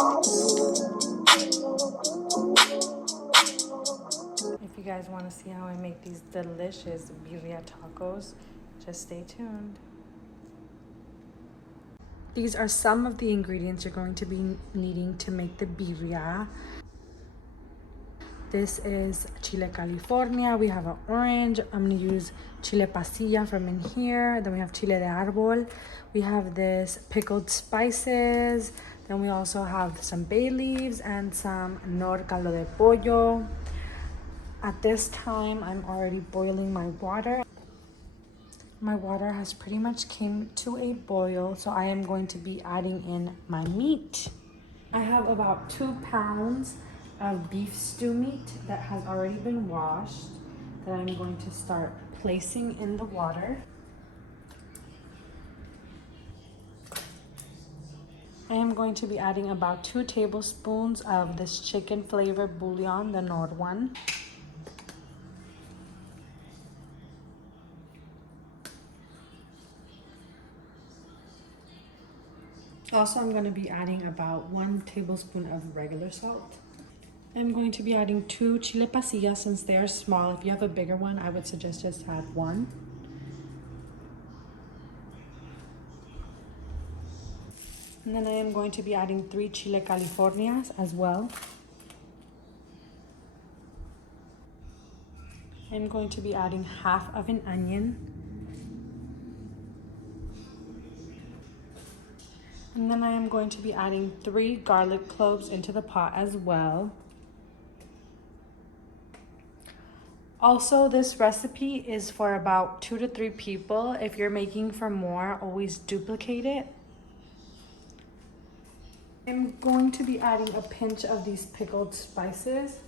If you guys want to see how I make these delicious birria tacos, just stay tuned. These are some of the ingredients you're going to be needing to make the birria. This is chile California. We have an orange. I'm going to use chile pasilla from in here. Then we have chile de árbol. We have this pickled spices. Then we also have some bay leaves and some nor caldo de pollo. At this time, I'm already boiling my water. My water has pretty much came to a boil, so I am going to be adding in my meat. I have about 2 pounds of beef stew meat that has already been washed that I'm going to start placing in the water. I am going to be adding about 2 tablespoons of this chicken flavored bouillon, the Nord one. Also, I'm going to be adding about 1 tablespoon of regular salt. I'm going to be adding 2 chile pasillas since they are small. If you have a bigger one, I would suggest just add 1. And then I am going to be adding 3 chile Californias as well. I'm going to be adding half of an onion. And then I am going to be adding 3 garlic cloves into the pot as well. Also, this recipe is for about 2 to 3 people. If you're making for more, always duplicate it. I'm going to be adding a pinch of these pickled spices.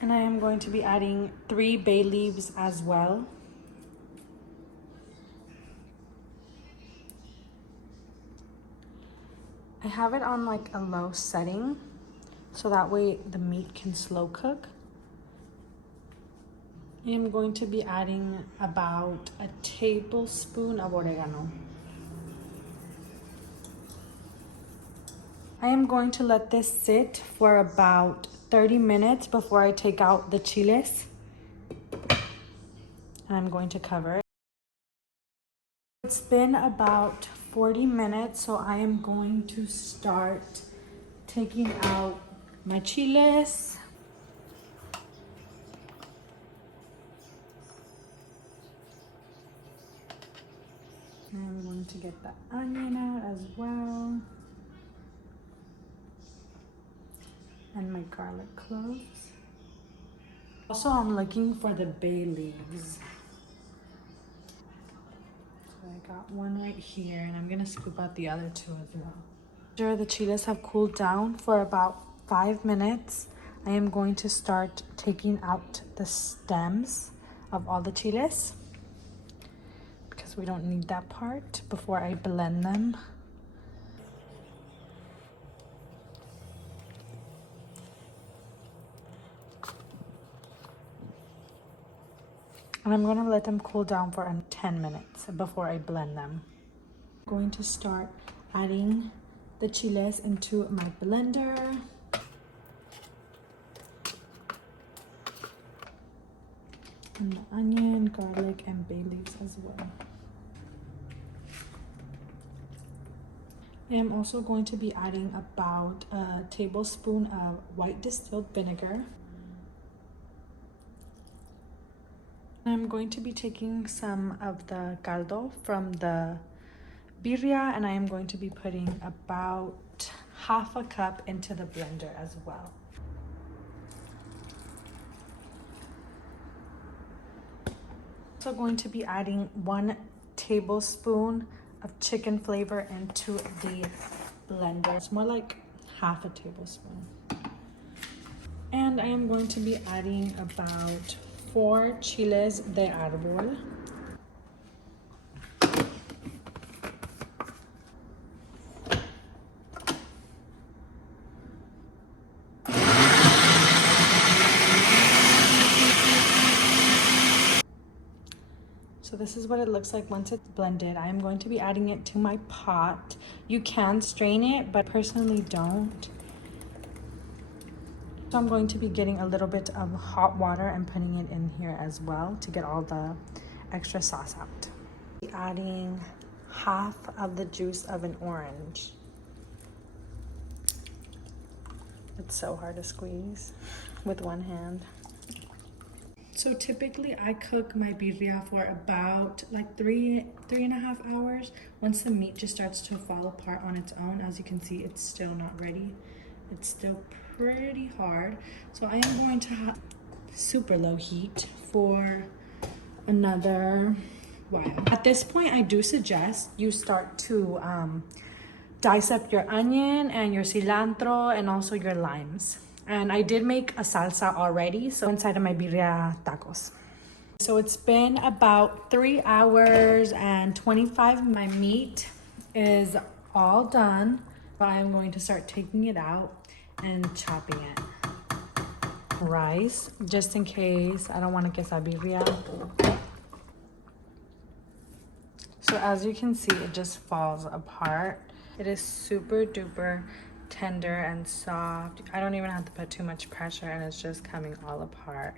And I am going to be adding 3 bay leaves as well. I have it on like a low setting, so that way the meat can slow cook. I am going to be adding about a tablespoon of oregano. I am going to let this sit for about 30 minutes before I take out the chiles. And I'm going to cover it. It's been about 40 minutes, so I am going to start taking out my chiles. And I'm going to get the onion out as well. And my garlic cloves. Also, I'm looking for the bay leaves. So I got one right here, and I'm gonna scoop out the other 2 as well. After the chiles have cooled down for about 5 minutes, I am going to start taking out the stems of all the chiles because we don't need that part before I blend them. And I'm going to let them cool down for 10 minutes before I blend them. I'm going to start adding the chiles into my blender. And the onion, garlic, and bay leaves as well. I am also going to be adding about a tablespoon of white distilled vinegar. I'm going to be taking some of the caldo from the birria, and I am going to be putting about half a cup into the blender as well. Also going to be adding 1 tablespoon of chicken flavor into the blender. It's more like half a tablespoon. And I am going to be adding about 4 chiles de árbol. So this is what it looks like once it's blended. I'm going to be adding it to my pot. You can strain it, but personally don't. So I'm going to be getting a little bit of hot water and putting it in here as well to get all the extra sauce out. Adding half of the juice of an orange. It's so hard to squeeze with one hand. So typically I cook my birria for about like three and a half hours. Once the meat just starts to fall apart on its own, as you can see, it's still not ready. It's still pretty hard. So I am going to have super low heat for another while. At this point, I do suggest you start to dice up your onion and your cilantro and also your limes. And I did make a salsa already, so inside of my birria tacos. So it's been about 3 hours and 25. My meat is all done, but I'm going to start taking it out and chopping it. Rice, just in case I don't want to quesabirria. So as you can see, it just falls apart. It is super duper tender and soft. I don't even have to put too much pressure and it's just coming all apart.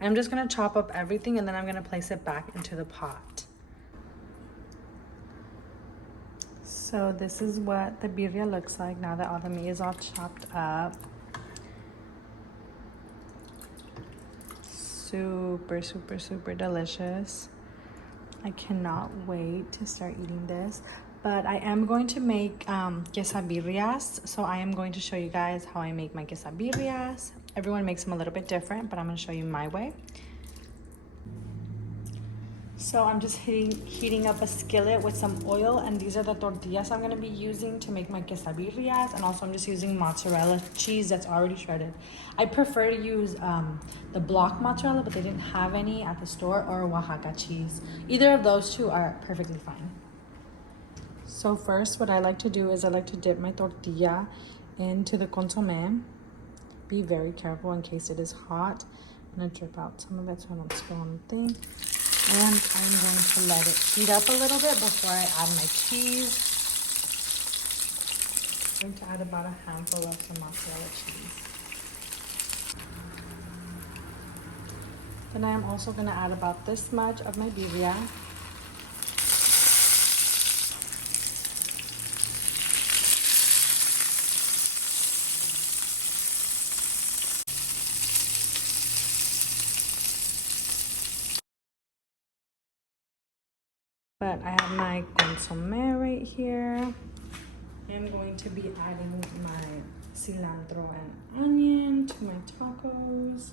I'm just gonna chop up everything and then I'm gonna place it back into the pot. So this is what the birria looks like now that all the meat is all chopped up. Super, super, super delicious. I cannot wait to start eating this. But I am going to make quesabirrias. So I am going to show you guys how I make my quesabirrias. Everyone makes them a little bit different, but I'm going to show you my way. So I'm just heating up a skillet with some oil, and these are the tortillas I'm going to be using to make my quesabirrias. And also I'm just using mozzarella cheese that's already shredded. I prefer to use the block mozzarella, but they didn't have any at the store, or Oaxaca cheese. Either of those two are perfectly fine. So first, what I like to do is I like to dip my tortilla into the consommé. Be very careful in case it is hot. I'm going to drip out some of it so I don't spill on the thing. And I'm going to let it heat up a little bit before I add my cheese. I'm going to add about a handful of some mozzarella cheese. Then I am also going to add about this much of my birria. But I have my consommé right here. I'm going to be adding my cilantro and onion to my tacos.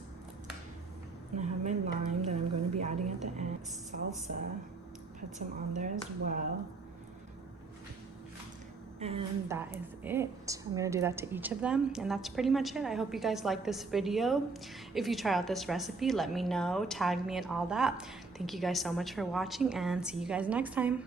And I have my lime that I'm going to be adding at the end. Salsa, put some on there as well. And that is it. I'm going to do that to each of them. And that's pretty much it. I hope you guys like this video. If you try out this recipe, let me know. Tag me and all that. Thank you guys so much for watching and see you guys next time.